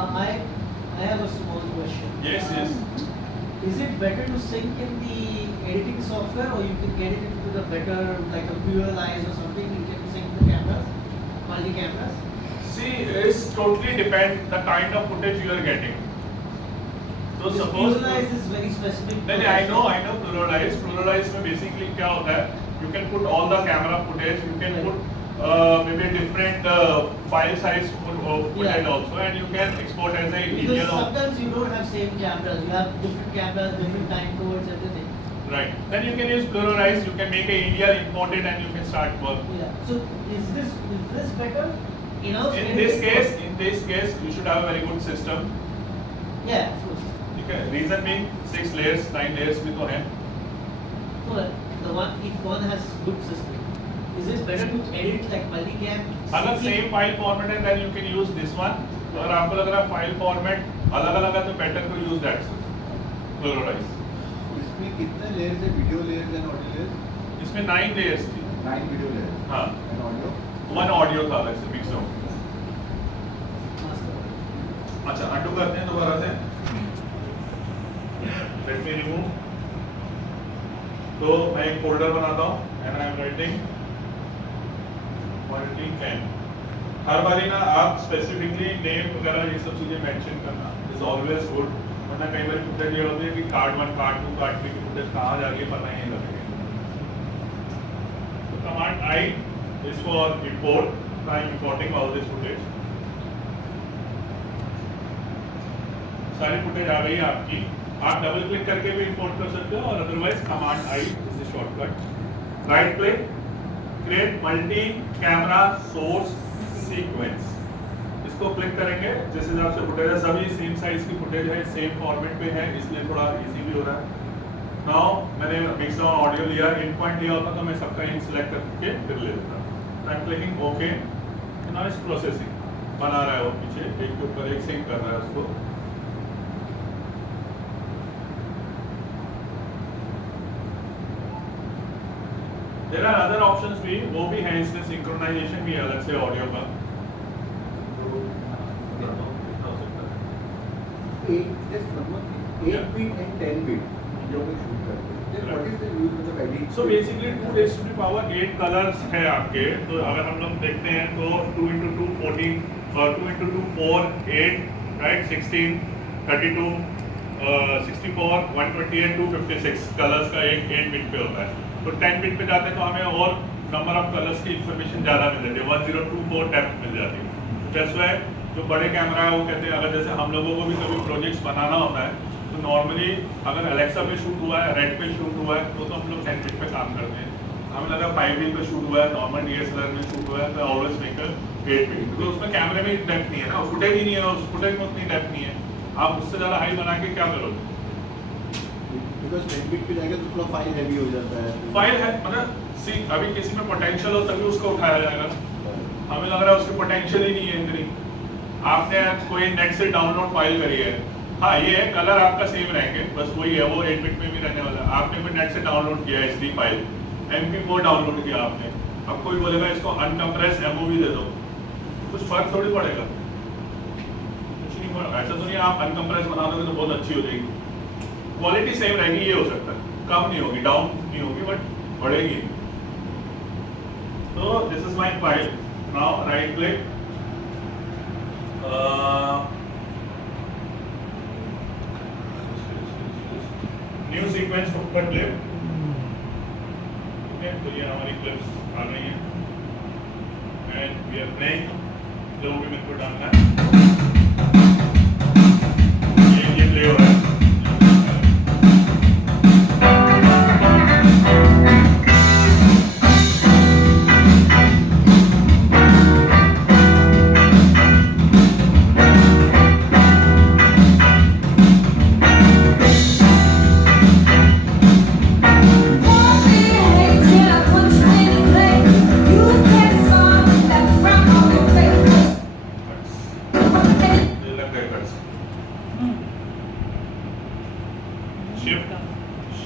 I have a small question. Yes, yes. Is it better to sync in the editing software, or you can get it into the better, like a Purelize or something? You can sync the cameras, multi cameras. See, it's totally depend the kind of footage you are getting. So This suppose Purelize is very specific. नहीं I know pluralize में basically क्या होता है, you can put all the camera footage, you can put maybe different file size footage also, and you can export as a Because EDL. sometimes you don't have same cameras, you have different cameras, different time codes, everything. Right. Then you can use pluralize, you can make a EDL, import it, and you can start work. Yeah. So is this better? Enough? In this case, you should have a very good system. Yeah, of course. Okay. Reason being 6 layers, 9 layers भी तो हैं. So the one, if one has good system, is it better to edit like multicam? अगर same file format है, then you can use this one. अगर आपको लग रहा है file format अलग-अलग है तो better to use that pluralize. इसमें कितने layers है, video layers and audio layers? इसमें 9 layers थी. 9 video layers. हाँ. And audio? 1 audio था अलग से mix हो. अच्छा undo करते हैं दोबारा से. Let me remove. तो मैं एक फोल्डर बनाता हूँ and I am writing quality can. हर बारी ना आप स्पेसिफिकली नेम वगैरह ये सब चीजें मेंशन करना is always good. वरना कई बार फुटेज ये होती है कि कार्ड 1 कार्ड 2 कार्ड 3 की फुटेज कहाँ जा रही है पता ही नहीं लगेगा. तो command I is for import. So I am importing all this footage. सारी फुटेज आ गई है आपकी. आप डबल क्लिक करके भी इंपोर्ट कर सकते हो और otherwise command I is the shortcut. Right click, create multi camera source sequence. इसको क्लिक करेंगे जिस हिसाब से फुटेज है सभी सेम साइज की फुटेज है, सेम फॉर्मेट पे है, इसलिए थोड़ा इजी भी हो रहा है. नाउ मैंने मिक्स डाउन ऑडियो लिया, इन पॉइंट लिया होता तो मैं सबका इन सिलेक्ट करके फिर ले लेता. I am clicking okay. Now it's processing, बना रहा है वो पीछे एक के ऊपर एक सिंक कर रहा है उसको. There are other options भी, वो भी हैं इसमें. सिंक्रोनाइजेशन भी है अलग से ऑडियो का. एक bit and 10 bit जो मैं शूट करते हैं. Then what is the use of the edit? So basically 2 raised to the power 8 colours है आपके. तो अगर हम लोग देखते हैं तो 2 into 2 14 और 2 into 2 4 8 right 16 32 64 128 256 कलर्स का एक 8 बिट पे होता है. तो 10 बिट पे जाते हैं तो हमें और नंबर ऑफ कलर्स की इंफॉर्मेशन ज़्यादा मिल जाती है. 1024 डेप्थ मिल जाती है. दैट्स व्हाई जो बड़े कैमरा है वो कहते हैं अगर जैसे हम लोगों को भी कभी प्रोजेक्ट्स बनाना होता है तो नॉर्मली अगर अलेक्सा पे शूट हुआ है, रेड पे शूट हुआ है तो हम लोग 10 बिट पे काम करते हैं. हमें लगा 5 बिट पे शूट हुआ है, नॉर्मल DSLR में शूट हुआ है तो ऑलवेज मेक 8 बिट. तो उसमें कैमरे में डेप्थ नहीं है ना, फुटेज ही नहीं है, उस फुटेज में उतनी डेप्थ नहीं है. आप उससे ज़्यादा हाई बना के क्या करोगे? Because 10 bit पे जाएगा तो थोड़ा फाइल हैवी हो जाता है. फाइल है मतलब सी अभी किसी में पोटेंशियल हो तभी उसको उठाया जाएगा. हमें लग रहा है उसकी पोटेंशियल ही नहीं है इतनी. आपने कोई नेट से डाउनलोड फाइल करी है, हाँ ये है कलर आपका सेम रहेंगे बस वही है, वो 8 बिट में भी रहने वाला है. आपने कोई नेट से डाउनलोड किया SD फाइल, MP4 डाउनलोड किया आपने, अब कोई बोलेगा इसको अनकम्प्रेस MOV दे दो, कुछ फर्क थोड़ी पड़ेगा. कुछ नहीं पड़ेगा. ऐसा तो नहीं आप अनकम्प्रेस बना दोगे तो बहुत अच्छी हो जाएगी. क्वालिटी सेम रहेगी, ये हो सकता है, कम नहीं होगी, डाउन नहीं होगी, बट बढ़ेगी. तो this is my file. Now right click, new sequence पर क्लिप. ओके, तो ये हमारी क्लिप्स आ गई हैं एंड वी आर प्लेइंग. जो भी मेरे को डालना है ये प्ले हो रहा है.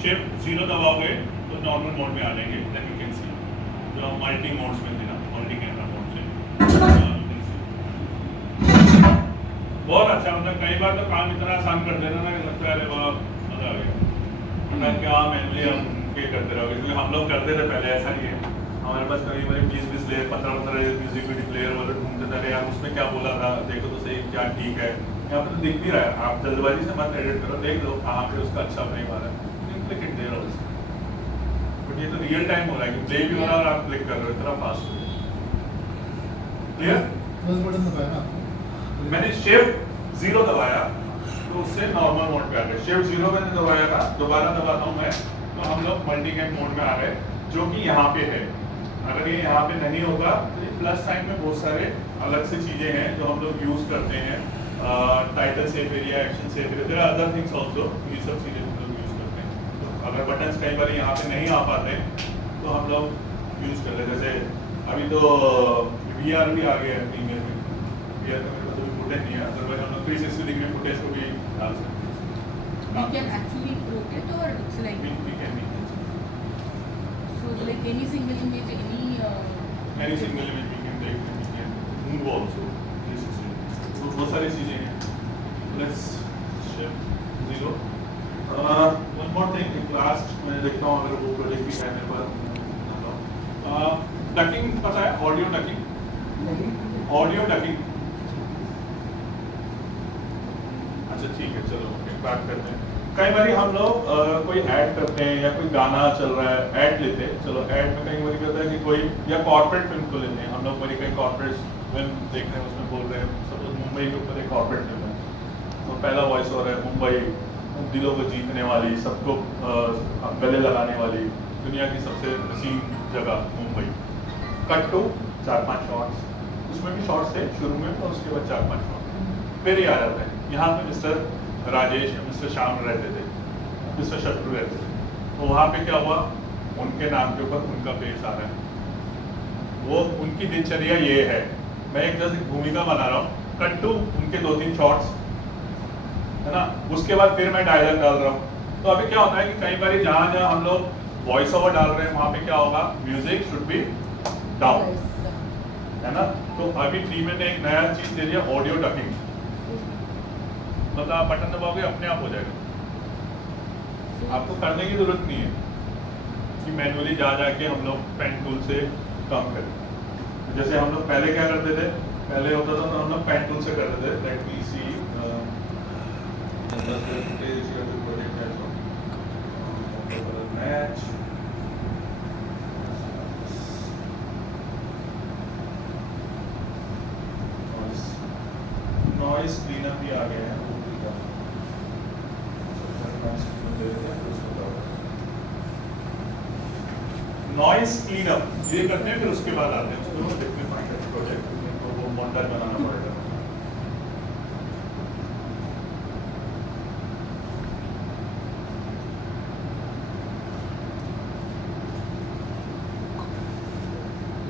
शिफ्ट 0 दबाओगे तो नॉर्मल मोड में आ जाएंगे. देन यू कैन सी जो हम मल्टी मोड्स में थे ना, मल्टी कैमरा मोड से बहुत अच्छा होता है कई बार तो काम इतना आसान कर देना ना कि लगता है अरे वाह मजा आ गया, वरना क्या मैनुअली हम ये करते रहोगे। इसलिए हम लोग करते थे पहले, ऐसा नहीं है। हमारे पास कभी कभी 20 प्लेयर 15 म्यूजिक वीडियो प्लेयर वाले ढूंढते थे, यार उसमें क्या बोला था देखो तो सही, क्या ठीक है, यहाँ पे तो दिख भी रहा है। आप जल्दबाजी से मत एडिट करो, देख लो कहाँ पे उसका अच्छा फ्रेम आ रहा है, click it there also. But ये तो रियल टाइम हो रहा है कि प्ले भी हो रहा है और आप क्लिक कर रहे हो, इतना फास्ट हो गया। क्लियर? प्लस बटन दबाया ना आपने? मैंने शिफ्ट 0 दबाया तो उससे नॉर्मल मोड पे आ गए। शिफ्ट 0 मैंने दबाया था, दोबारा दबाता हूँ मैं तो हम लोग मल्टी कैम मोड में आ गए, जो कि यहाँ पे है। अगर ये यहाँ पे नहीं होगा तो ये प्लस साइन में बहुत सारे अलग से चीजें हैं जो हम लोग यूज करते हैं, title save area, action save area, there are other things also, ये सब चीजें हम लोग यूज करते हैं। तो अगर बटन्स कई बार यहाँ पे नहीं आ पाते तो हम लोग यूज कर लेते। जैसे अभी तो VR भी आ गया है प्रीमियर में, VR का मेरे पास अभी फुटेज नहीं है, अदरवाइज हम लोग 360 डिग्री फुटेज को भी डाल सकते हैं। We can actually rotate or it's like We can so like any single image, any single image we can take, we can move also 360. तो बहुत सारी चीजें हैं। Let's shift 0. One more thing, last मैं देखता हूँ अगर वो प्रोजेक्ट भी है मेरे पास। डकिंग पता है, ऑडियो डकिंग, ऑडियो डकिंग। अच्छा ठीक है, चलो एक बात करते हैं। कई बार हम लोग कोई ऐड करते हैं या कोई गाना चल रहा है, ऐड लेते हैं। चलो ऐड में कई बार कहता है कि कोई या कॉर्पोरेट फिल्म को लेते हैं हम लोग, बड़ी कई कॉर्पोरेट फिल्म देख रहे हैं, उसमें बोल रहे हैं सपोज मुंबई के ऊपर एक कॉर्पोरेट फिल्म है, तो पहला वॉइस ओवर है मुंबई, दिलों को जीतने वाली, सबको गले लगाने वाली, दुनिया की सबसे हसीन जगह मुंबई। कट टू 4-5 शॉट्स, उसमें भी शॉट्स थे शुरू में और उसके बाद 4-5 शॉट्स फिर ये आ जाता है। यहाँ पे मिस्टर राजेश या मिस्टर श्याम रहते थे, मिस्टर शत्रु रहते थे, तो वहाँ पे क्या हुआ, उनके नाम के ऊपर उनका फेस आ रहा है, वो उनकी दिनचर्या ये है। मैं एक जैसे भूमिका बना रहा हूँ, कट टू उनके 2-3 शॉट्स है ना, उसके बाद फिर मैं डायलॉग डाल रहा हूँ। तो अभी क्या होता है कि कई बार जहाँ जहाँ हम लोग वॉइस ओवर डाल रहे हैं वहाँ पे क्या होगा, म्यूजिक शुड बी डाउन, है ना। तो अभी 3 में ने एक नया चीज दे दिया, ऑडियो डकिंग, मतलब आप बटन दबाओगे अपने आप हो जाएगा, आपको करने की जरूरत नहीं है कि मैनुअली जा जाके हम लोग पेन टूल से काम करें। जैसे हम लोग पहले क्या करते थे, पहले होता था तो हम लोग पेन टूल से करते थे। लेट मी सी मैच नॉइस क्लीनअप भी आ गया है, नॉइस क्लीनअप ये करते हैं, फिर उसके बाद आते हैं उसको देखने पाएंगे प्रोजेक्ट, तो वो मॉनिटर बनाना पड़ेगा।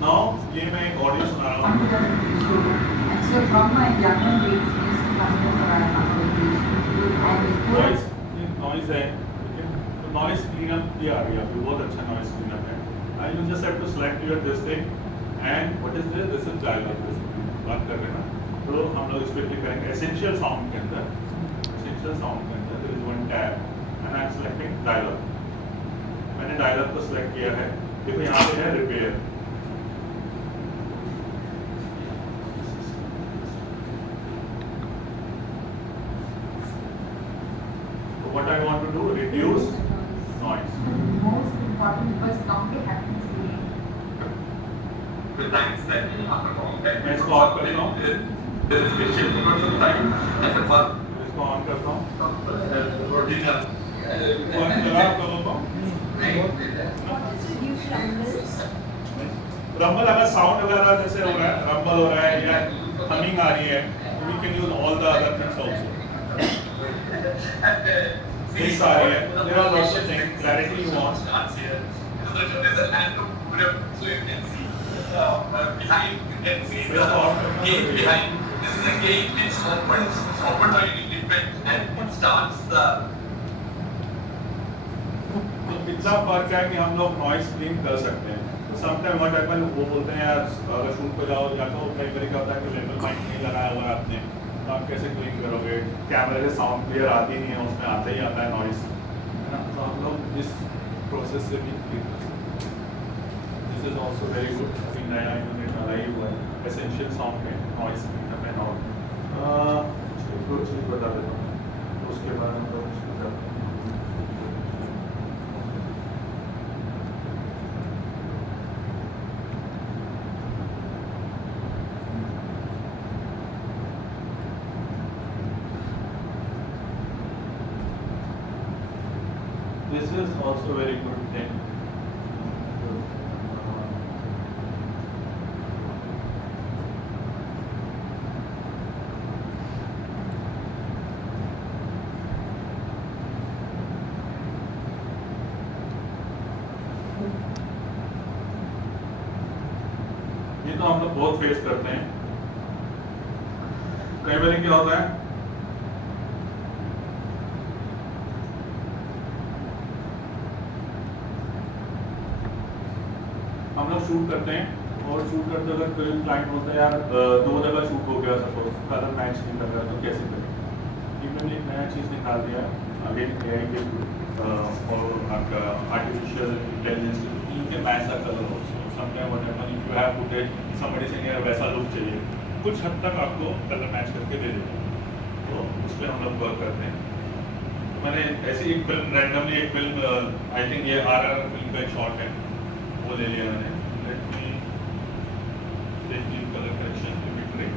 नाउ ये मैं एक ऑडियो सुना रहा हूँ। So from my German reads used to come to noise noise है, तो नॉइस क्लीनअप भी आ गया, अभी बहुत अच्छा नॉइस क्लीनअप है। I you just have to select your this thing and what is this is dialogue, बात कर रहे हैं ना, तो हम लोग इस पे क्लिक करेंगे एसेंशियल साउंड के अंदर, एसेंशियल साउंड के अंदर there is one tab and I am selecting dialogue. मैंने डायलॉग को सेलेक्ट किया है, देखो यहाँ पे है repair, what I want to do, reduce noise. most important because normally happens to me. मैं इसको ऑफ करता हूँ, इसको ऑन करता हूँ, रंबल अगर साउंड वगैरह जैसे हो रहा है, रंबल हो रहा है या हमिंग आ रही है, we can use all the other things also. This are here. There are lots of things. Clarity you want. इतना फर्क है कि हम लोग नॉइस क्लीन कर सकते हैं। समटाइम व्हाट हैपन, वो बोलते हैं यार अगर शूट पे जाओ या तो कई बार क्या होता है कि लेवल माइक नहीं लगाया हुआ है आपने, तो आपके कैसे ट्विक करोगे, कैमरे से साउंड क्लियर आती नहीं है, उसमें आता ही आता है नॉइस, है ना। तो हम लोग इस प्रोसेस से भी ट्विक कर सकते हैं। This is also very good, अभी नया यूनिट वाला ही हुआ है एसेंशियल साउंड में नॉइस पिकअप एंड ऑल। दो चीज़ बता देता हूँ, तो उसके बाद हम लोग शुरू करते हैं। This is also very good thing. ये तो हम लोग बहुत फेस करते हैं। कई बार क्या होता है, हम लोग शूट करते हैं और शूट करते अगर कोई क्लाइंट होता है यार दो जगह शूट हो गया, सपोज कलर मैच नहीं कर रहा, तो कैसे करें। इवन एक नया चीज़ निकाल दिया अगेन AI के और आपका आर्टिफिशियल इंटेलिजेंस इनके मैच का कलर हो, sometime what happen if you have footage somebody saying यार वैसा लुक चाहिए, कुछ हद तक आपको कलर मैच करके दे देते हैं, तो उस पर हम लोग वर्क करते हैं। तो मैंने ऐसी एक फिल्म रैंडमली एक फिल्म आई थिंक ये RRR फिल्म का एक शॉट है, वो ले लिया मैंने। Let me colour correction Lumetri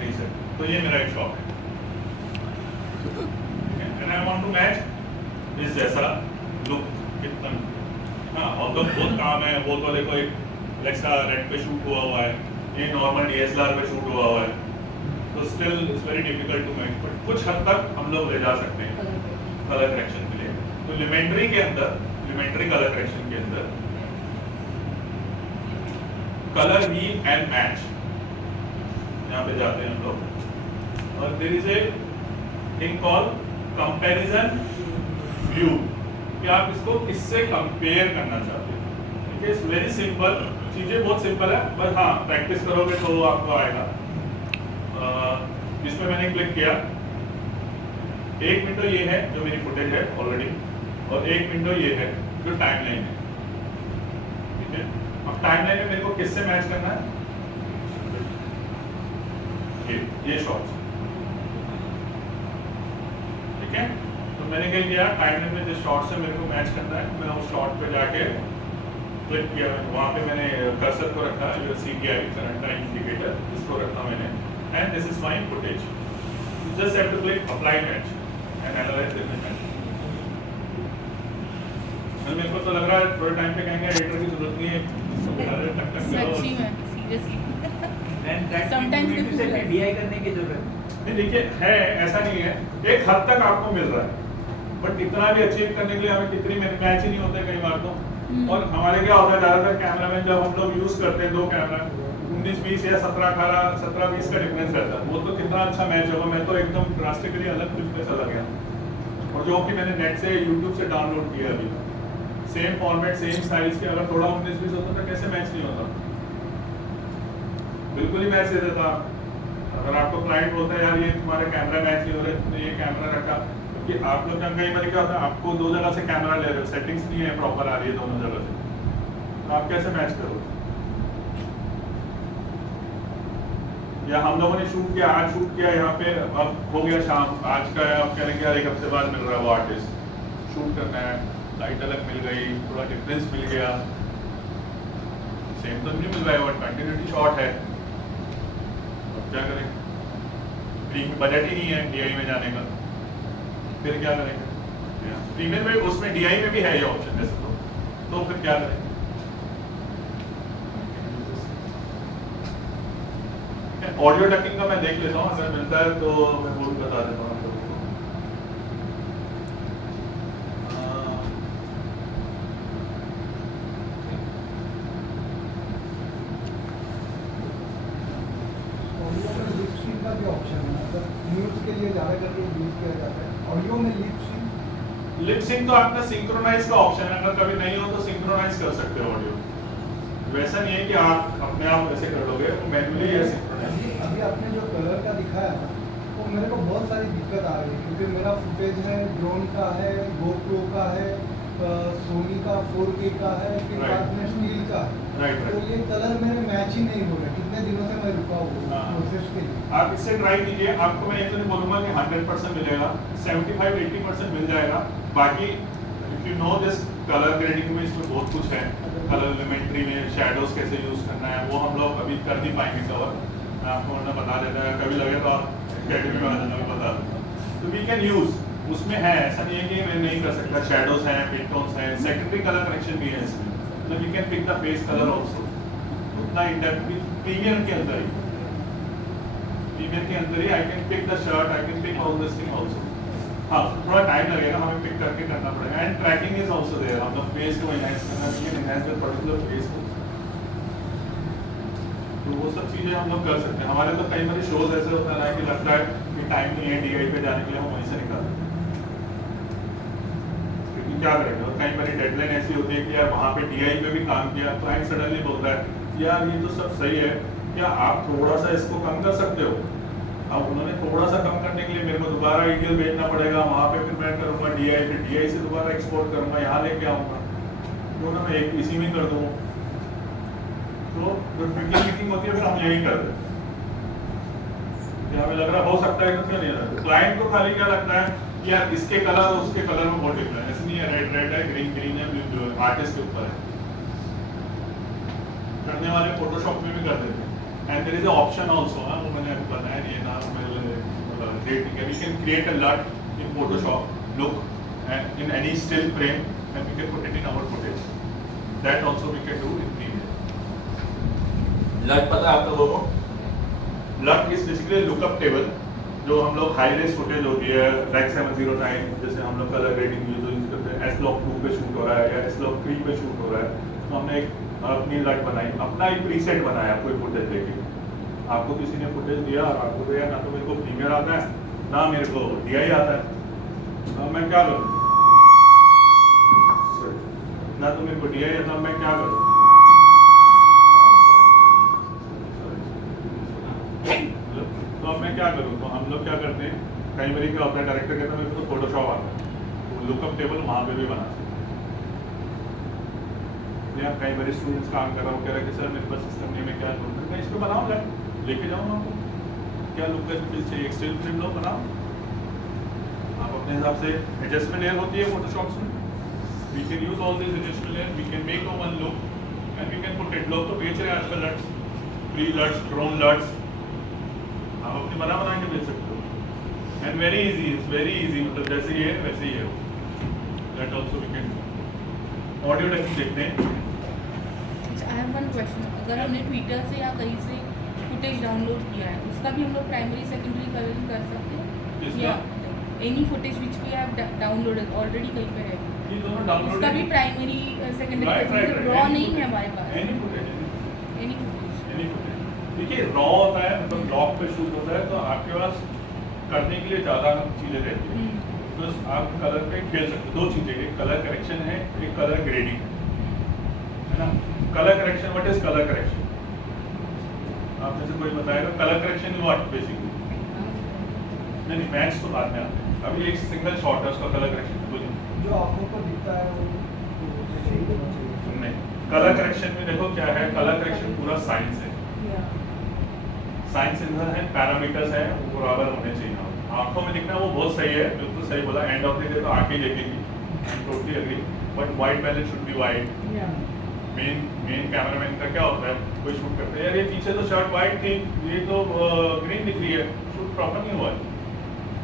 reset, तो ये मेरा एक शॉट है, and I want to match इस जैसा लुक कितना। हाँ, और तो बहुत काम है, वो तो देखो एक Alexa रेड पे शूट हुआ है, ये नॉर्मल DSLR पे शूट हुआ है, तो still it's very difficult to match, but कुछ हद तक हम लोग ले जा सकते हैं कलर करेक्शन के लिए। तो लिमेंट्री के अंदर, लिमेंट्री कलर करेक्शन के अंदर कलर व्हील एंड मैच यहाँ पे जाते हैं हम लोग, और there is a thing call comparison view, कि आप इसको किससे कंपेयर करना चाहते हैं। ठीक है, इट्स वेरी सिंपल, चीजें बहुत सिंपल है, बस हाँ प्रैक्टिस करोगे तो आपको आएगा। इसमें मैंने क्लिक किया, एक विंडो ये है जो मेरी फुटेज है ऑलरेडी, और एक विंडो ये है जो टाइमलाइन है। ठीक है, अब टाइमलाइन में मेरे को किससे मैच करना है, ये शॉट्स। ठीक है, तो मैंने क्या किया, टाइमलाइन में जिस शॉट से मेरे को मैच करना है, मैं उस शॉट पे जाके क्लिक किया, वहाँ पे मैंने कर्सर को रखा, जो CTI करंट टाइम इंडिकेटर, इसको रखा मैंने, and this is my footage. Just have to click apply match and analyse the match. मेरे को तो लग रहा है थोड़े टाइम पे कहेंगे एडिटर की जरूरत नहीं है, अरे टक टक करो। सच्ची में seriously Then that Sometimes you difficult say है। DI करने की जरूरत नहीं, देखिए है, ऐसा नहीं है, एक हद तक आपको मिल रहा है, बट इतना भी अचीव करने के लिए हमें कितनी मैच ही नहीं होते कई बार तो। और हमारे क्या होता है, ज़्यादातर कैमरा में जब हम लोग यूज़ करते हैं दो कैमरा 19-20 या 17-18 17-20 का डिफरेंस रहता है, वो तो कितना अच्छा मैच होगा, मैं तो एकदम ड्रास्टिकली अलग फिल्म में चला गया, और जो कि मैंने नेट से यूट्यूब से डाउनलोड किया अभी, सेम फॉर्मेट सेम साइज के, अगर थोड़ा 19-20 होता तो कैसे मैच नहीं होता, बिल्कुल ही मैच दे देता। अगर आपको क्लाइंट बोलता है यार ये तुम्हारे कैमरा मैच नहीं हो रहे, तुमने ये कैमरा रखा, क्योंकि आप लोग कई बार क्या होता है, आपको दो जगह से कैमरा ले रहे हो, सेटिंग्स नहीं है प्रॉपर आ रही है दोनों जगह से, तो आप कैसे मैच करोगे। या हम लोगों ने शूट किया, आज शूट किया यहाँ पे, अब हो गया शाम, आज का आप कहेंगे यार एक हफ्ते बाद मिल रहा है वो आर्टिस्ट, शूट करना है, लाइट अलग मिल गई, थोड़ा डिफरेंस मिल गया, सेम तो नहीं मिल रहा है, बट कंटिन्यूटी शॉट है, क्या करें, बजट ही नहीं है DI में जाने का, फिर क्या करेंगे। प्रीमियम में उसमें DI में भी है ये ऑप्शन वैसे तो फिर क्या करें। ऑडियो डकिंग का मैं देख लेता हूँ, अगर मिलता है तो मैं वो भी बता देता हूँ आप लोगों को। ऑडियो में लिप सिंक का भी ऑप्शन है, मतलब न्यूज़ के लिए ज़्यादा करके यूज़ किया जाता है। ऑडियो में लिप सिंक तो आपका सिंक्रोनाइज का ऑप्शन है, अगर कभी नहीं हो तो सिंक्रोनाइज कर सकते हो ऑडियो, वैसा नहीं है कि आप अपने आप वैसे कर लोगे, वो मैन्युअली है सिंक्रोनाइज। अभी आपने जो कलर का दिखाया था, फुटेज है, ड्रोन का है, गोप्रो का है, सोनी का 4K का है, फिर Right. बाद में स्टील का है। Right, right. तो ये कलर मेरे मैच ही नहीं हो रहे, कितने दिनों से मैं रुका हूँ हाँ। प्रोसेस के लिए। आप इससे ट्राई कीजिए, आपको मैं ये तो नहीं बोलूँगा कि 100% मिलेगा, 75-80% मिल जाएगा। बाकी if you know this colour grading में इसमें बहुत कुछ है, कलर एलिमेंट्री में शैडोज कैसे यूज़ करना है वो हम लोग अभी कर नहीं पाएंगे कवर, मैं आपको वरना बता देता है, कभी लगे तो आप अकेडमी में आ जाना, मैं बता दूँ। तो वी कैन यूज़, उसमें है, ऐसा नहीं है कि मैं नहीं कर सकता, शैडोज हैं, पिंटोन्स हैं, सेकेंडरी कलर करेक्शन भी है इसमें, तो we can pick the face colour also, उतना इन डेप्थ भी प्रीमियर के अंदर ही, प्रीमियर के अंदर ही I can pick the shirt, I can pick all this thing also. हाँ, थोड़ा टाइम लगेगा, हमें पिक करके करना पड़ेगा, and tracking is also there, हम लोग फेस को एनहांस करना चाहिए, एनहांस द पर्टिकुलर फेस को, तो वो सब चीज़ें हम लोग कर सकते हैं। हमारे तो कई बार शोज ऐसे होता है कि लगता है कि टाइम नहीं है DI पे जाने के लिए, हम वहीं से निकालते हैं, क्योंकि क्या करेंगे, और कई बार डेडलाइन ऐसी होती है कि यार वहाँ पे DI पे भी काम किया, क्लाइंट सडनली बोलता है यार ये तो सब सही है, क्या आप थोड़ा सा इसको कम कर सकते हो। अब उन्होंने थोड़ा सा कम करने के लिए मेरे को दोबारा ETL भेजना पड़ेगा, वहाँ पे फिर मैं करूँगा DI, फिर DI से दोबारा एक्सपोर्ट करूँगा, यहाँ लेके आऊँगा, तो ना मैं एक इसी में कर दूँ, तो जो मीटिंग होती है फिर हम यही कर देते हैं। हमें लग रहा हो सकता है तो क्यों नहीं रहता, क्लाइंट को खाली क्या लगता है कि यार इसके कलर और उसके कलर में बहुत डिफरेंस है, ऐसे नहीं है रेड रेड है, ग्रीन ग्रीन है, ब्लू ब्लू है, आर्टिस्ट के ऊपर है, करने वाले फोटोशॉप में भी कर देते हैं। And there is a option also, वो मैंने आपको बताया नहीं है ना, मैं रेटिंग है, we can create a LUT in Photoshop look and in any still frame and we can put it in our footage, that also we can do in Premiere. LUT पता है आप लोगों को? LUT is basically lookup table, जो हम लोग high race footage होती है REC 709, जैसे हम लोग कलर ग्रेडिंग यूज करते हैं, S-Log2 पे शूट हो रहा है या S-Log3 पे शूट हो रहा है, तो हमने एक अपनी LUT बनाई, अपना एक प्रीसेट बनाया कोई फुटेज लेके, आपको किसी ने फुटेज दिया और आपको दिया ना, तो मेरे को प्रीमियर आता है ना मेरे को DI आता है, तो मैं क्या करूँ, ना तो मेरे को DI आता, मैं क्या करूँ, तो अब मैं क्या करूँ, तो हम लोग क्या करते हैं, कई बार क्या होता है डायरेक्टर कहता है मेरे को तो फोटोशॉप आता है, तो लुकअप टेबल वहाँ पे भी बना सकते हैं। कई बार स्टूडेंट्स काम कर रहा हूँ, कह रहा है कि सर मेरे पास सिस्टम नहीं, मैं क्या करूँ, मैं इस पर बनाऊँ, लेके जाऊँ आपको, क्या लुक चाहिए, एक स्टिल फ्रेम लो बनाओ, आप अपने हिसाब से एडजस्टमेंट लेयर होती है फोटोशॉप्स में, we can use all this adjustment layer, we can make one look and we can put it. लोग तो बेच रहे हैं आजकल LUTs, free LUTs, drone LUTs, आप अपनी बना के बेच सकते हो, and very easy, it's very easy, मतलब जैसे ये है वैसे ही है, that also we can do. Audio technique देखते हैं। आई हैव वन क्वेश्चन, अगर हमने ट्विटर से या कहीं से फुटेज डाउनलोड किया है, उसका भी हम लोग प्राइमरी सेकेंडरी कलरिंग कर सकते हैं, किसका? या any footage which we have downloaded already कहीं पे है, ये दोनों डाउनलोड उसका भी प्राइमरी सेकेंडरी Right. रॉ नहीं है हमारे पास, any footage, any footage. Any footage, देखिए रॉ होता है, मतलब लॉक पे शूट होता है, तो आपके पास करने के लिए ज़्यादा चीज़ें रहती हैं, बस आप कलर पे खेल सकते हो, दो चीज़ें, एक कलर करेक्शन है, एक कलर ग्रेडिंग है ना। Colour correction, what is colour correction, आप में से कोई बताएगा, colour correction is what basically, नहीं मैच तो बाद में आते हैं, अभी एक सिंगल शॉट है उसका कलर करेक्शन, बोलिए। जो आप लोग को दिखता है वो तो जैसे ही होना चाहिए। नहीं, कलर करेक्शन में देखो क्या है, कलर करेक्शन पूरा साइंस है, साइंस इधर है, पैरामीटर्स है, वो बराबर होने चाहिए, आंखों में दिखना वो बहुत सही है, बिल्कुल सही बोला, एंड ऑफ द डे तो आंखें देखेगी, totally agree, but white balance should be white. Main cameraman का क्या होता है, कोई शूट करते हैं यार ये पीछे तो शर्ट वाइट थी, ये तो ग्रीन दिख रही है, शूट प्रॉपर नहीं हुआ है,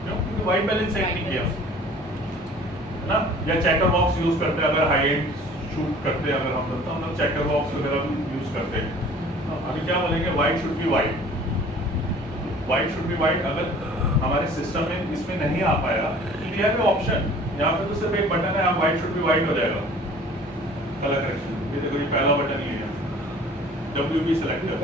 क्यों, क्योंकि वाइट बैलेंस सेट नहीं किया है ना। या चेकर बॉक्स यूज करते हैं, अगर हाई एंड शूट करते हैं अगर हम लोग, तो हम लोग चेकर बॉक्स वगैरह भी यूज करते हैं। अभी क्या बोलेंगे, white should be white, white should be white. अगर हमारे सिस्टम में इसमें नहीं आ पाया तो वी हैव ऑप्शन, यहाँ पे तो सिर्फ एक बटन है, आप वाइट शुड बी वाइट हो जाएगा कलर करेक्शन, ये देखो ये पहला बटन ही है WB सेलेक्टर।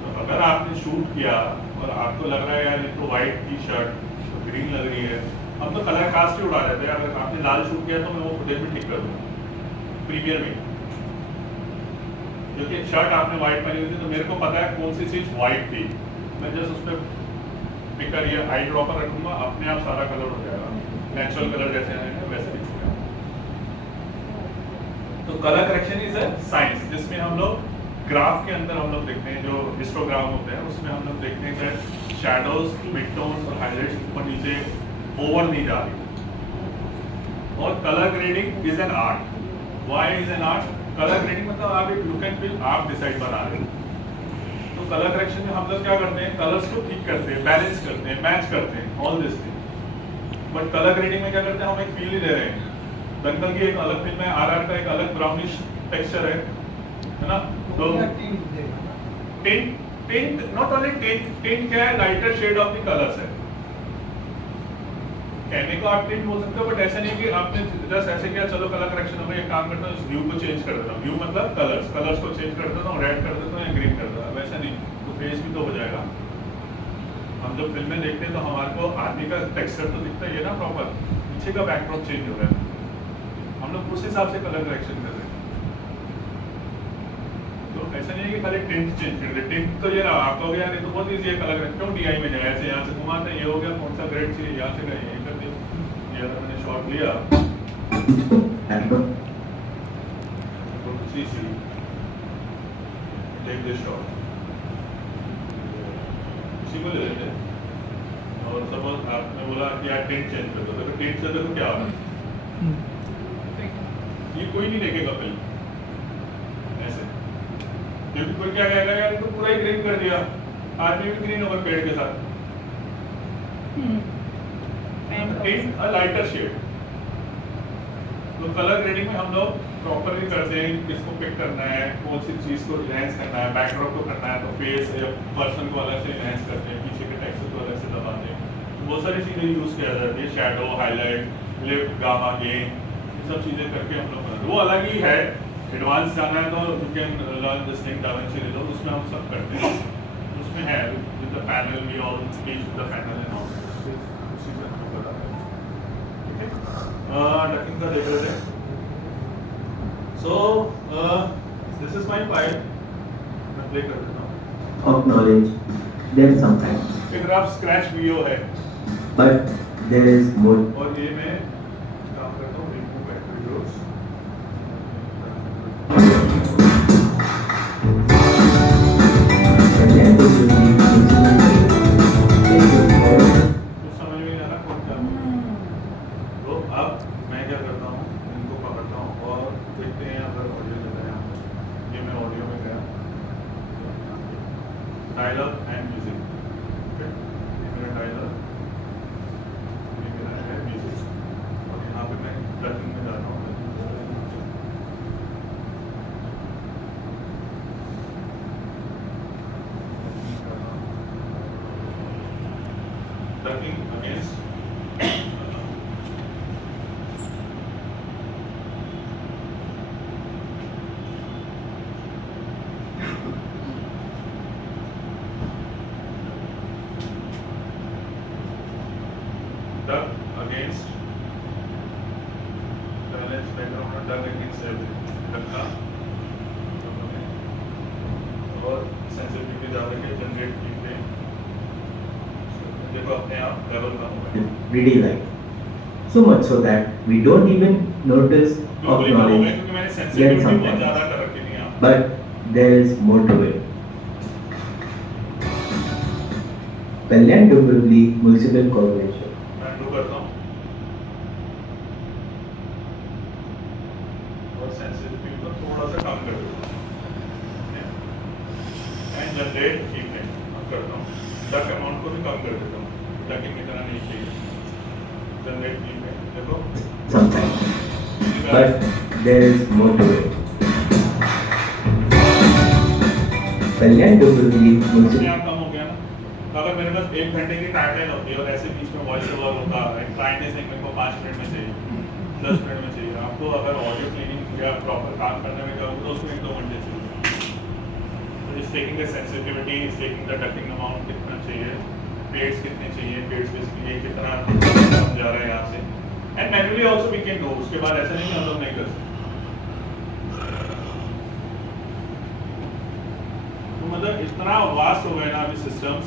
तो अगर आपने शूट किया और आपको लग रहा है यार ये तो वाइट की शर्ट तो ग्रीन लग रही है, हम तो कलर कास्ट ही उड़ा देते हैं, अगर आपने लाल शूट किया तो मैं वो फुटेज में ठीक कर दूँगा प्रीमियर में, क्योंकि शर्ट आपने वाइट पहनी हुई थी तो मेरे को पता है कौन सी चीज़ वाइट थी, मैं जस्ट उस पर पिकर या आई ड्रॉपर रखूंगा, अपने आप सारा कलर हो जाएगा, नेचुरल कलर जैसे आएंगे वैसे दिखेगा। तो colour correction is a science, जिसमें हम लोग ग्राफ के अंदर हम लोग देखते हैं, जो हिस्टोग्राम होते हैं उसमें हम लोग देखते हैं कि शैडोज, मिड टोन्स और हाइलाइट्स ऊपर नीचे ओवर नहीं जा रही। और colour grading is an art. Why is an art? Colour grading मतलब आप एक लुक एंड फील आप डिसाइड बना रहे हो। तो कलर करेक्शन में हम लोग क्या करते हैं, कलर्स को ठीक करते हैं, बैलेंस करते हैं, मैच करते हैं, all this thing. But colour grading में क्या करते हैं, हम एक फील ही दे रहे हैं। दंगल की एक अलग फिल्म है, आरआर का एक अलग ब्राउनिश टेक्सचर है ना। तो टिंट नॉट ओनली टिंट क्या है, lighter shade of the colours है। कहने को आप टिंट बोल सकते हो, बट ऐसा नहीं कि आपने जस्ट ऐसे किया चलो कलर करेक्शन हो गया, एक काम करता हूँ इस व्यू को चेंज कर देता हूँ। व्यू मतलब कलर्स को चेंज कर देता हूँ, रेड कर देता हूँ या ग्रीन कर देता हूँ, वैसा नहीं। तो फेस भी तो हो जाएगा। हम जब फिल्में देखते हैं तो हमारे को आदमी का टेक्सचर तो दिखता ही है ना प्रॉपर, पीछे का बैकड्रॉप चेंज हो रहा है, हम लोग उस हिसाब से कलर करेक्शन कर रहे हैं। तो ऐसा नहीं है कि खाली टिंट चेंज कर दे। टिंट तो ये रहा, आप कहोगे यार ये तो बहुत ईजी है कलर करेक्शन, क्यों डीआई में जाए, ऐसे यहाँ से घुमाते हैं, ये हो गया, कौन सा ग्रेड चाहिए यहाँ से गए, ये कर दिया। ये अगर मैंने शॉट लिया तो CC टेक दिस शॉट, इसी को ले लेते हैं। और सपोज आपने बोला कि यार टिंट चेंज कर दो, तो टिंट से देखो क्या होगा, ये कोई नहीं देखेगा फिल्म ऐसे, क्योंकि कोई क्या कहेगा यार तो पूरा ही ग्रीन कर दिया, आदमी भी ग्रीन होगा पेड़ के साथ। Tint a lighter shade. तो कलर ग्रेडिंग में हम लोग प्रॉपरली करते हैं, किसको पिक करना है, कौन सी चीज को इनहैंस करना है, बैकड्रॉप को करना है तो फेस या पर्सन को अलग से इनहैंस करते हैं, पीछे के टेक्सचर को अलग से दबाते हैं। तो बहुत सारी चीजें यूज किया जाती है, shadow, highlight, lift, gamma, gain, ये सब चीजें करके हम लोग करते हैं। वो अलग ही है, एडवांस जाना है तो you can learn this thing DaVinci Resolve, उसमें हम सब करते हैं, उसमें है with the panel, we all speech with the panel and all, उसी से हम बताते हैं। ठीक है, डकिंग का देख रहे थे। So this is my file, मैं प्ले कर देता हूँ। Of knowledge, there is sometimes, एक रफ स्क्रैच वीडियो है, but there is more. और ये मैं काम करता हूँ remove back videos. And then there will be कुछ समझ में नहीं आ रहा कौन क्या बोल रहा है। तो अब मैं क्या करता हूँ, इनको पकड़ता हूँ और देखते हैं अगर ऑडियो चल रहा है। ये मैं ऑडियो में गया, डायलॉग एंड म्यूजिक, ये मेरा डायलॉग, ये मेरा है म्यूजिक, और यहाँ पे मैं डबिंग में जाता हूँ। Ducking against duck against balance background और duck against everything, duck और सेंसिटिविटी ज़्यादा के जनरेट की पे देखो अपने आप लेवल कम हो गया, everyday life. So much so that we don't even notice of बिल्कुल ही कम हो गया knowledge, क्योंकि मैंने yet सेंसिटिविटी बहुत sometimes. ज़्यादा कर रखी थी यहाँ। But there is more to it. The Land Dombivli Municipal Corporation मैं undo करता हूँ और सेंसिटिविटी को थोड़ा सा कम कर देता हूँ एंड जनरेट ठीक है अब करता हूँ, डक अमाउंट को भी कम कर देता हूँ, डकिंग की तरह नहीं चाहिए, जनरेट ठीक है देखो sometimes, but there is more to it. The Land Dombivli अपने Municipal आप कम हो गया ना। तो अगर मेरे पास 1 घंटे की टाइमलाइन होती है और ऐसे बीच में वॉइस ओवर होता है, क्लाइंट इज मेरे को 5 मिनट में चाहिए, 10 मिनट में चाहिए, आपको अगर ऑडियो क्लीनिंग या प्रॉपर काम करने में जाओगे तो उसमें 1-2 घंटे चाहिए। तो इस टेकिंग द सेंसिटिविटी, इस टेकिंग द डकिंग अमाउंट कितना चाहिए, पेड्स कितने चाहिए, पेड्स बेसिकली कितना कम जा रहा है यहाँ से, and manually also we can do. उसके बाद ऐसा नहीं कि हम लोग नहीं कर सकते। तो मतलब इतना वास्ट हो गए ना अभी सिस्टम्स,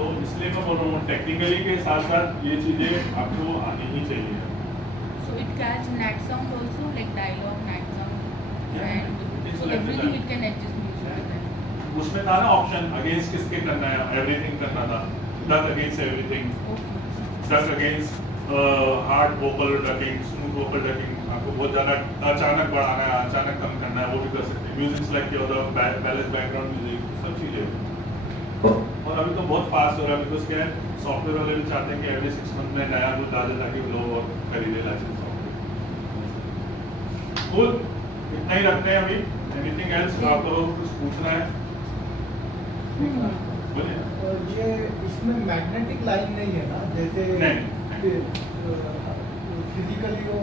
तो इसलिए मैं बोल रहा हूँ टेक्निकली के साथ साथ ये चीज़ें आपको आनी ही चाहिए. So it catch net sound also, like dialogue, net sound, Yeah, and it's so like everything that. it can adjust music with that. उसमें था ना ऑप्शन अगेंस्ट किसके करना है, एवरीथिंग करना था, duck against everything, Okay. Duck against hard vocal ducking, smooth vocal ducking. आपको बहुत ज़्यादा अचानक बढ़ाना है, अचानक कम करना है, वो भी कर सकते हैं. म्यूजिक सेलेक्ट किया होता है, बैलेंस बैकग्राउंड म्यूजिक, सब चीज़ें. और अभी तो बहुत फास्ट हो रहा है, बिकॉज क्या है, सॉफ्टवेयर वाले भी चाहते हैं कि एवरी 6 मंथ में नया कुछ डाले ताकि लोग और खरीदे लाइसेंस सॉफ्टवेयर. कूल, इतना ही रखते हैं अभी. एनीथिंग एल्स आपको कुछ पूछना है? बोलिए. और ये इसमें मैग्नेटिक लाइन नहीं है ना, जैसे नहीं. फिजिकली वो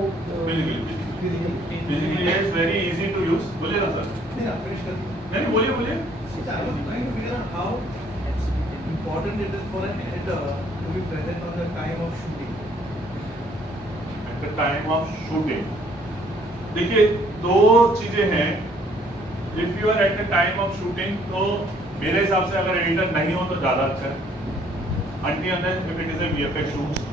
basically it's very easy to use. बोलिए ना सर. फिनिश कर नहीं बोलिए बोलिए. I was trying to figure out how important it is for an editor to be present on the time of shooting. At the time of shooting देखिए दो चीजें हैं. If you are at the time of shooting तो मेरे हिसाब से अगर editor नहीं हो तो ज्यादा अच्छा है. Until unless if it is a VFX shoot.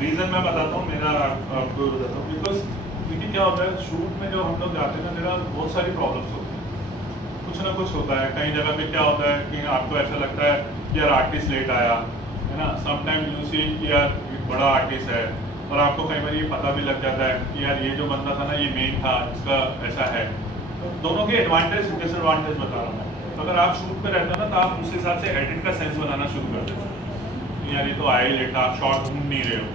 Reason मैं बताता हूँ, मेरा आपको बताता हूँ. बिकॉज देखिए क्या होता है, शूट में जो हम लोग जाते हैं ना, मेरा बहुत सारी प्रॉब्लम्स होती है. कुछ ना कुछ होता है. कई जगह पे क्या होता है कि आपको ऐसा लगता है कि यार आर्टिस्ट लेट आया है ना. समटाइम यू सी कि यार बड़ा आर्टिस्ट है और आपको कई बार ये पता भी लग जाता है कि यार ये जो बंदा था ना ये मेन था, इसका ऐसा है. तो दोनों के एडवांटेज डिसएडवांटेज बता रहा हूँ. तो अगर आप शूट पे रहते हो ना तो आप उस हिसाब से एडिट का सेंस बनाना शुरू कर देते हो. यार ये तो आया ही लेट, आप शॉर्ट ढूंढ नहीं रहे हो,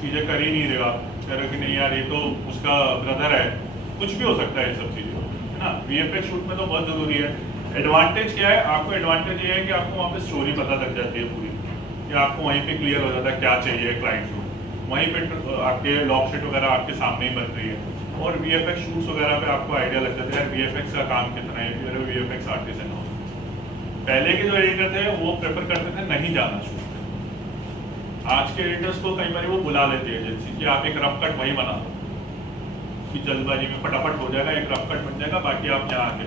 चीज़ें कर ही नहीं रहे हो. आप कह रहे हो कि नहीं यार ये तो उसका ब्रदर है. कुछ भी हो सकता है ये सब चीज़ें, है ना. वीएफएक्स शूट में तो बहुत ज़रूरी है. एडवांटेज क्या है, आपको एडवांटेज ये है कि आपको वहाँ पे स्टोरी पता लग जाती है पूरी, कि आपको वहीं पे क्लियर हो जाता है क्या चाहिए क्लाइंट को. वहीं पे आपके लॉक शीट वगैरह आपके सामने ही बन रही है. और वीएफएक्स शूट्स वगैरह पे आपको आइडिया लग जाता है यार वीएफएक्स का काम कितना है, फिर वीएफएक्स आर्टिस्ट है ना. पहले के जो एडिटर थे वो प्रेफर करते थे नहीं जाना शूट पे. आज के एडिटर्स को कई बार वो बुला लेते हैं एजेंसी कि आप एक रफ कट वहीं बना दो कि जल्दबाजी में फटाफट हो जाएगा, एक रफ कट बन जाएगा, बाकी आप यहाँ आके.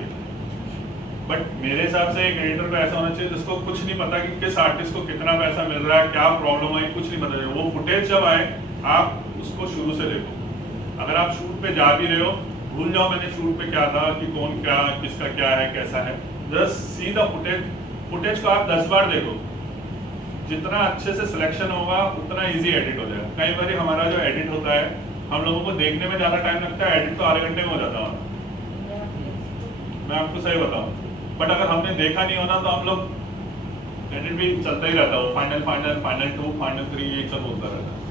बट मेरे हिसाब से एक एडिटर को ऐसा होना चाहिए जिसको कुछ नहीं पता कि किस आर्टिस्ट को कितना पैसा मिल रहा है, क्या प्रॉब्लम आई, कुछ नहीं पता चले. वो फुटेज जब आए आप उसको शुरू से देखो. अगर आप शूट पे जा भी रहे हो, भूल जाओ मैंने शूट पे क्या था, कि कौन क्या, किसका क्या है, कैसा है. Just see the footage. Footage को आप 10 बार देखो. जितना अच्छे से सिलेक्शन होगा उतना इजी एडिट हो जाएगा. कई बार हमारा जो एडिट होता है हम लोगों को देखने में ज़्यादा टाइम लगता है, एडिट तो आधे घंटे में हो जाता है. मैं आपको सही बताऊं. बट अगर हमने देखा नहीं होना तो हम लोग एडिट भी चलता ही रहता है. फाइनल फाइनल फाइनल 2 फाइनल 3 ये सब होता रहता है.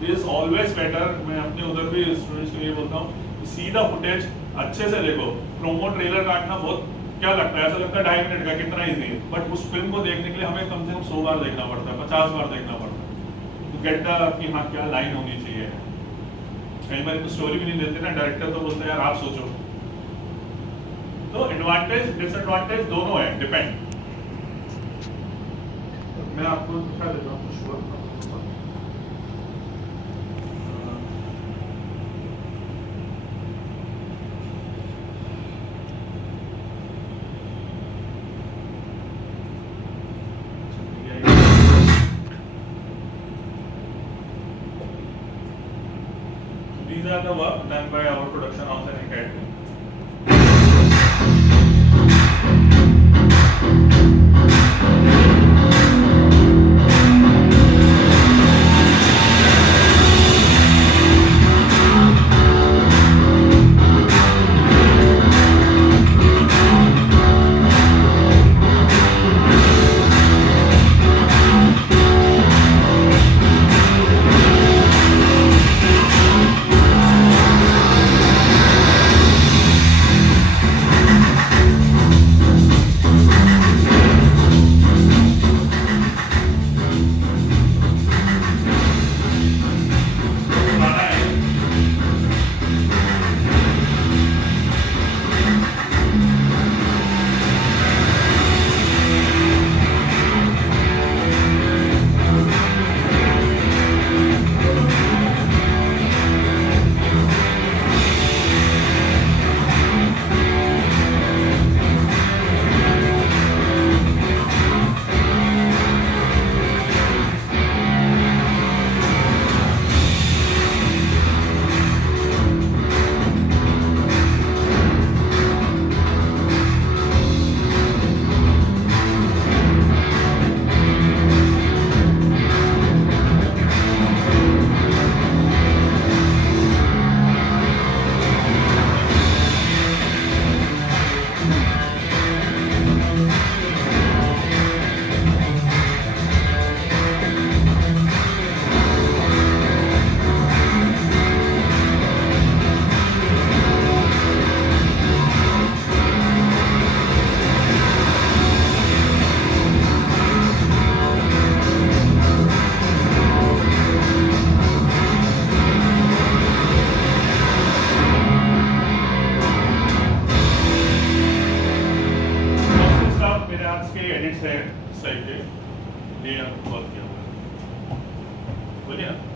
This is always better. मैं अपने उधर भी स्टूडेंट्स को ये बोलता हूँ, सीधा फुटेज अच्छे से देखो. प्रोमो ट्रेलर काटना बहुत क्या लगता है, ऐसा लगता है 2.5 मिनट का कितना ईजी है. बट उस फिल्म को देखने के लिए हमें कम से कम 100 बार देखना पड़ता है, 50 बार देखना पड़ता है तो गेट द कि हाँ क्या लाइन होनी चाहिए. कई बार तो स्टोरी भी नहीं देते ना डायरेक्टर, तो बोलते हैं यार आप सोचो. तो एडवांटेज डिसएडवांटेज दोनों है, डिपेंड. मैं आपको दिखा देता हूँ कुछ work. These are the work done by our production house and academy. के एडिट्स हैं इस टाइप के, ये आप बहुत किया हुआ है, बोलिए आप।